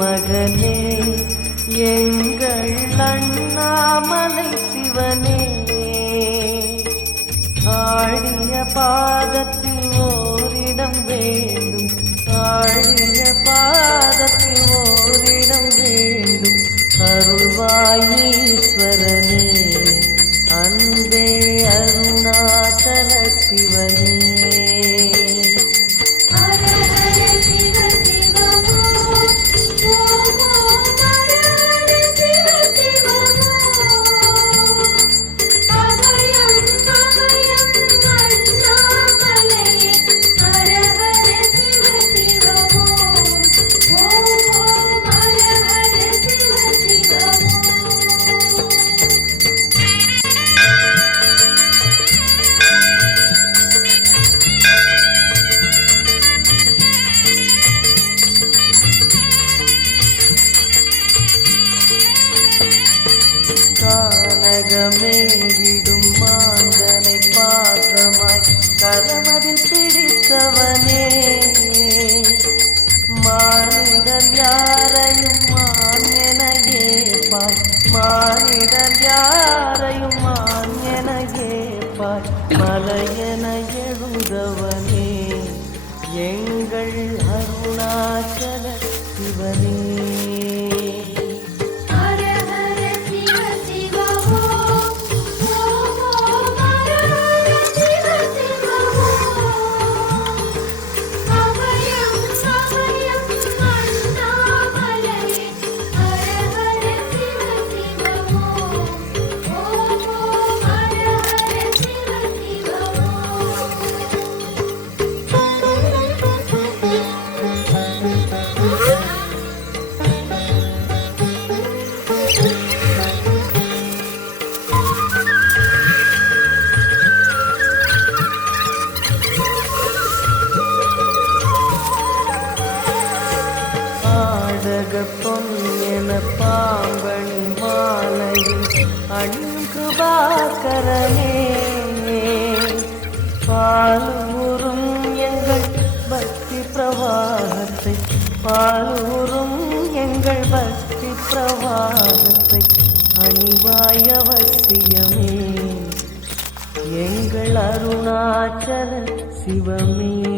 மகனே எங்கள் அண்ணாமலை சிவனே, ஆடிய பாதத்தில் ஓரிடம் வேண்டும், ஆடிய பாதத்தில் ஓரிடம் வேண்டும். அருள்வாயீஸ்வரனே, அன்பே அருணாச்சல சிவனே. கானகமே விடும் மாந்தனை பாசமாய் கரமதில் பிடித்தவனே, மானிடர் யாரையும் மான் என ஏற்பாய், மானிடர் யாரையும் மான் என ஏற்பாய். மலையென எழுந்தவனே எங்கள் அருணாச்சல சிவனே. பொன்னென பாம்பணி மாலையில் அணிந்து பாக்கரனே, பாலூரும் எங்கள் பக்தி பிரவாகத்தை, பாலூரும் எங்கள் பக்தி பிரவாகத்தை அணிவாய் அவசியமே எங்கள் அருணாச்சல சிவமே.